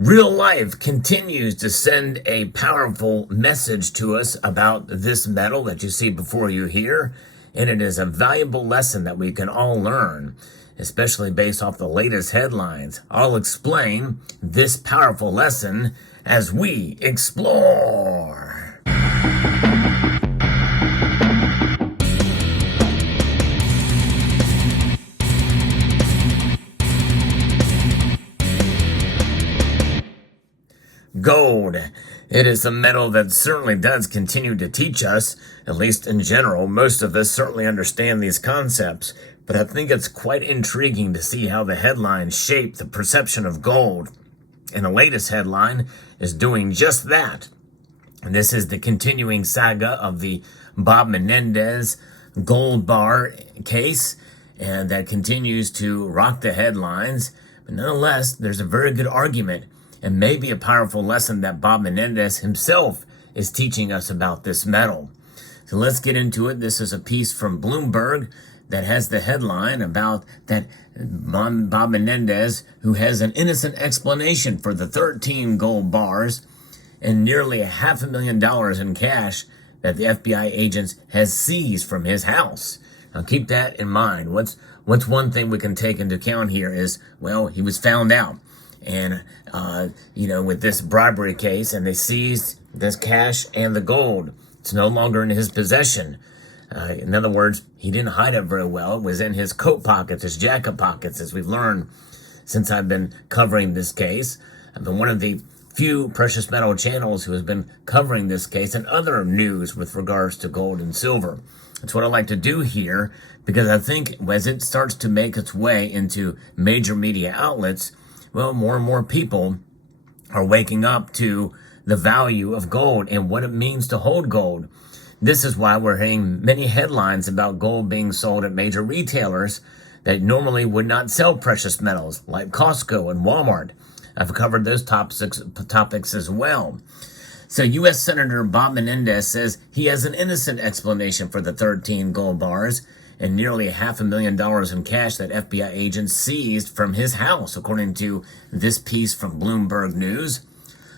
Real life continues to send a powerful message to us about this metal that you see before you here, and it is a valuable lesson that we can all learn, especially based off the latest headlines. I'll explain this powerful lesson as we explore. Gold. It is a metal that certainly does continue to teach us, at least in general. Most of us certainly understand these concepts, but I think it's quite intriguing to see how the headlines shape the perception of gold. And the latest headline is doing just that. And this is the continuing saga of the Bob Menendez gold bar case, and that continues to rock the headlines. But nonetheless, there's a very good argument and maybe a powerful lesson that Bob Menendez himself is teaching us about this metal. So let's get into it. This is a piece from Bloomberg that has the headline about that Bob Menendez, who has an innocent explanation for the 13 gold bars and nearly $500,000 in cash that the FBI agents has seized from his house. Now keep that in mind. What's one thing we can take into account here is, well, he was found out. And, with this bribery case, and they seized this cash and the gold. It's no longer in his possession. In other words, he didn't hide it very well. It was in his coat pockets, his jacket pockets, as we've learned since I've been covering this case. I've been one of the few precious metal channels who has been covering this case and other news with regards to gold and silver. That's what I like to do here, because I think as it starts to make its way into major media outlets, well, more and more people are waking up to the value of gold and what it means to hold gold. This is why we're hearing many headlines about gold being sold at major retailers that normally would not sell precious metals, like Costco and Walmart. I've covered those topics as well. So U.S. Senator Bob Menendez says he has an innocent explanation for the 13 gold bars and nearly $500,000 in cash that FBI agents seized from his house, according to this piece from Bloomberg News.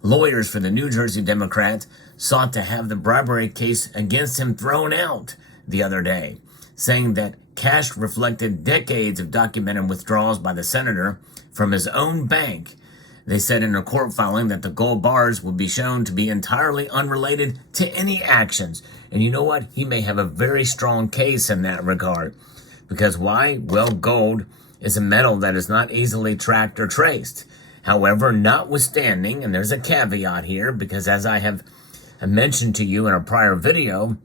Lawyers for the New Jersey Democrat sought to have the bribery case against him thrown out the other day, saying that cash reflected decades of documented withdrawals by the senator from his own bank. They said in a court filing that the gold bars would be shown to be entirely unrelated to any actions. And you know what? He may have a very strong case in that regard. Because why? Well, gold is a metal that is not easily tracked or traced. However, notwithstanding, and there's a caveat here, because as I have mentioned to you in a prior video,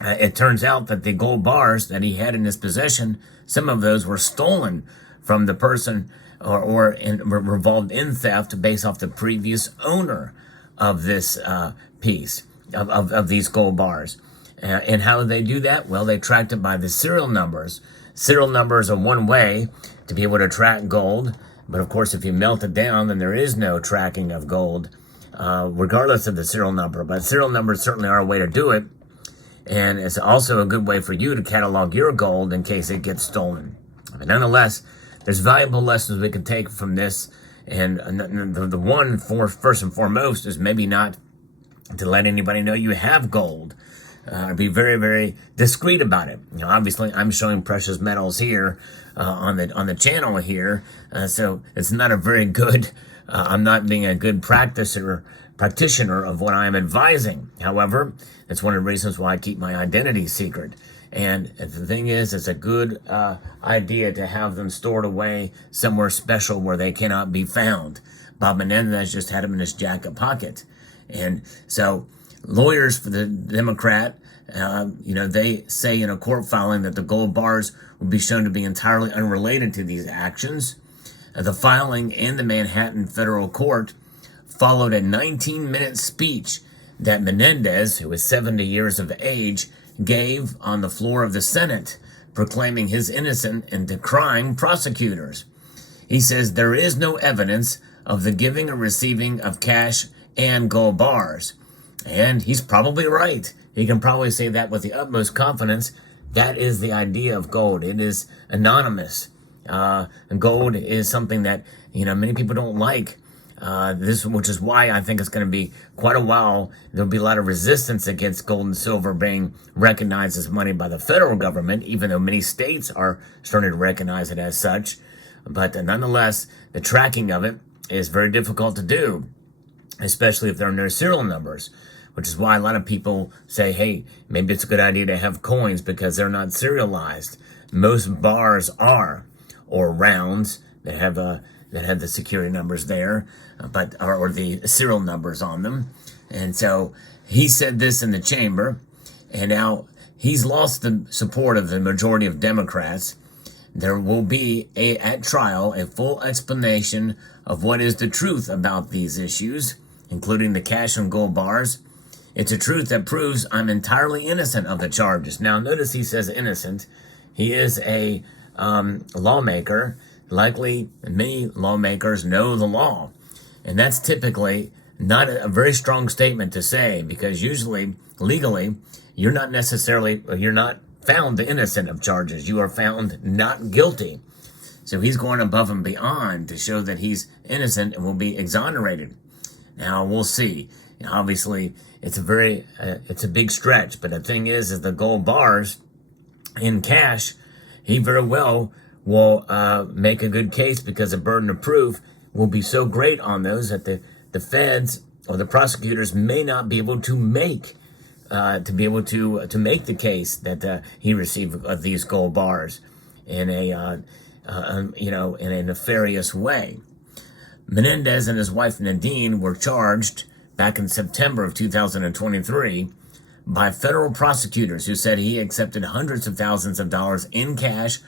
it turns out that the gold bars that he had in his possession, some of those were stolen from the person or were involved in theft based off the previous owner of this piece of these gold bars. And how did they do that? Well, they tracked it by the serial numbers. Serial numbers are one way to be able to track gold. But of course, if you melt it down, then there is no tracking of gold, regardless of the serial number. But serial numbers certainly are a way to do it. And it's also a good way for you to catalog your gold in case it gets stolen. But nonetheless, there's valuable lessons we can take from this. And the one first and foremost is maybe not to let anybody know you have gold. Be very, very discreet about it. Obviously, I'm showing precious metals here on the channel here, so it's not a very good. I'm not being a good practitioner of what I am advising. However, it's one of the reasons why I keep my identity secret. And the thing is, it's a good idea to have them stored away somewhere special where they cannot be found. Bob Menendez just had them in his jacket pocket. And so lawyers for the Democrat, they say in a court filing that the gold bars will be shown to be entirely unrelated to these actions. The filing in the Manhattan federal court followed a 19-minute speech that Menendez, who is 70 years of age, gave on the floor of the Senate, proclaiming his innocence and decrying prosecutors. He says there is no evidence of the giving or receiving of cash and gold bars. And he's probably right. He can probably say that with the utmost confidence. That is the idea of gold. It is anonymous. Gold is something that, many people don't like. which is why I think it's going to be quite a while. There'll be a lot of resistance against gold and silver being recognized as money by the federal government, even though many states are starting to recognize it as such. But nonetheless, the tracking of it is very difficult to do, especially if there are no serial numbers, which is why a lot of people say, hey, maybe it's a good idea to have coins because they're not serialized. Most bars are, or rounds that have the security numbers there, or the serial numbers on them. And so he said this in the chamber, and now he's lost the support of the majority of Democrats. There will be at trial a full explanation of what is the truth about these issues, including the cash and gold bars. It's a truth that proves I'm entirely innocent of the charges. Now, notice he says innocent. He is a lawmaker. Likely, many lawmakers know the law. And that's typically not a very strong statement to say, because usually, legally, you're not found innocent of charges. You are found not guilty. So he's going above and beyond to show that he's innocent and will be exonerated. Now, we'll see. Obviously, it's a big stretch, but the thing is the gold bars in cash, he very well will make a good case, because the burden of proof will be so great on those that the feds or the prosecutors may not be able to make the case that he received these gold bars in a nefarious way. Menendez and his wife Nadine were charged back in September of 2023 by federal prosecutors who said he accepted hundreds of thousands of dollars in cash,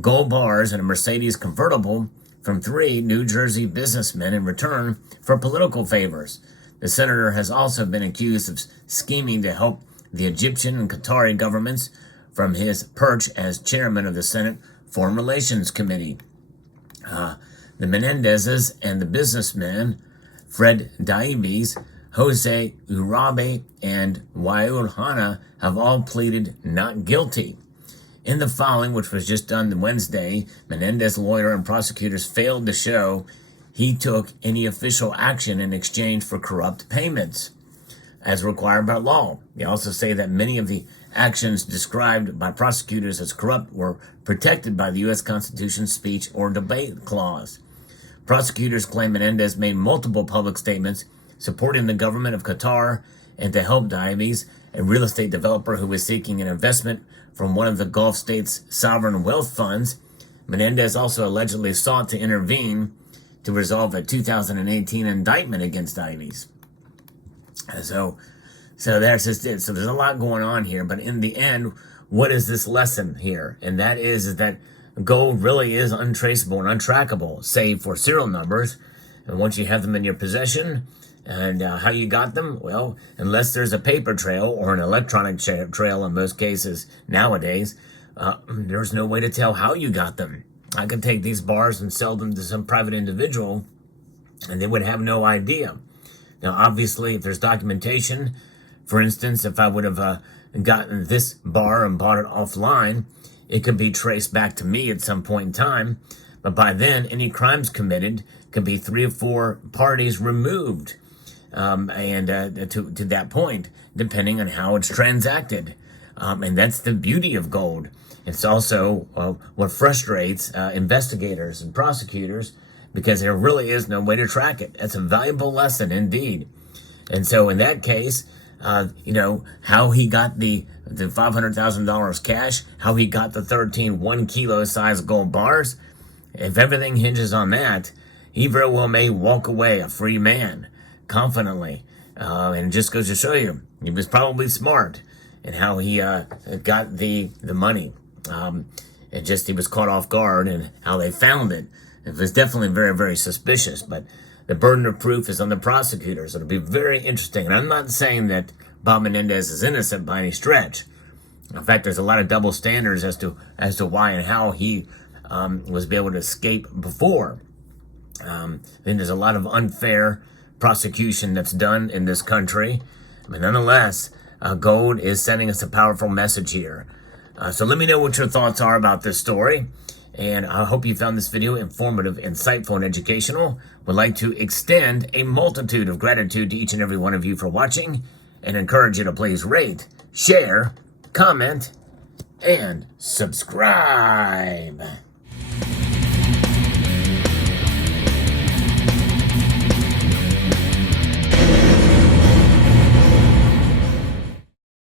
gold bars, and a Mercedes convertible from 3 New Jersey businessmen in return for political favors. The senator has also been accused of scheming to help the Egyptian and Qatari governments from his perch as chairman of the Senate Foreign Relations Committee. The Menendezes and the businessmen, Fred Daibes, Jose Urabe, and Wael Hana, have all pleaded not guilty. In the filing, which was just done Wednesday, Menendez lawyer and prosecutors failed to show he took any official action in exchange for corrupt payments, as required by law. They also say that many of the actions described by prosecutors as corrupt were protected by the U.S. Constitution's speech or debate clause. Prosecutors claim Menendez made multiple public statements supporting the government of Qatar and to help Daibes, a real estate developer who was seeking an investment from one of the Gulf states' sovereign wealth funds. Menendez also allegedly sought to intervene to resolve a 2018 indictment against Daibes. So there's there's a lot going on here, but in the end, what is this lesson here? And that is that gold really is untraceable and untrackable, save for serial numbers. And once you have them in your possession, and how you got them, well, unless there's a paper trail or an electronic trail in most cases nowadays, there's no way to tell how you got them. I could take these bars and sell them to some private individual, and they would have no idea. Now, obviously, if there's documentation, for instance, if I would have gotten this bar and bought it offline, it could be traced back to me at some point in time. But by then, any crimes committed could be 3 or 4 parties removed, to that point, depending on how it's transacted. And that's the beauty of gold. It's also what frustrates investigators and prosecutors, because there really is no way to track it. That's a valuable lesson indeed. And so in that case, how he got the $500,000 cash, how he got the 13 1-kilo size gold bars, if everything hinges on that, he very well may walk away a free man confidently. And it just goes to show you, he was probably smart in how he got the money. He was caught off guard, and how they found it. It was definitely very, very suspicious, but the burden of proof is on the prosecutors. It'll be very interesting. And I'm not saying that Bob Menendez is innocent by any stretch. In fact, there's a lot of double standards as to why and how he was able to escape before. Then there's a lot of unfair prosecution that's done in this country. But nonetheless, gold is sending us a powerful message here. So let me know what your thoughts are about this story. And I hope you found this video informative, insightful, and educational. Would like to extend a multitude of gratitude to each and every one of you for watching, and encourage you to please rate, share, comment, and subscribe.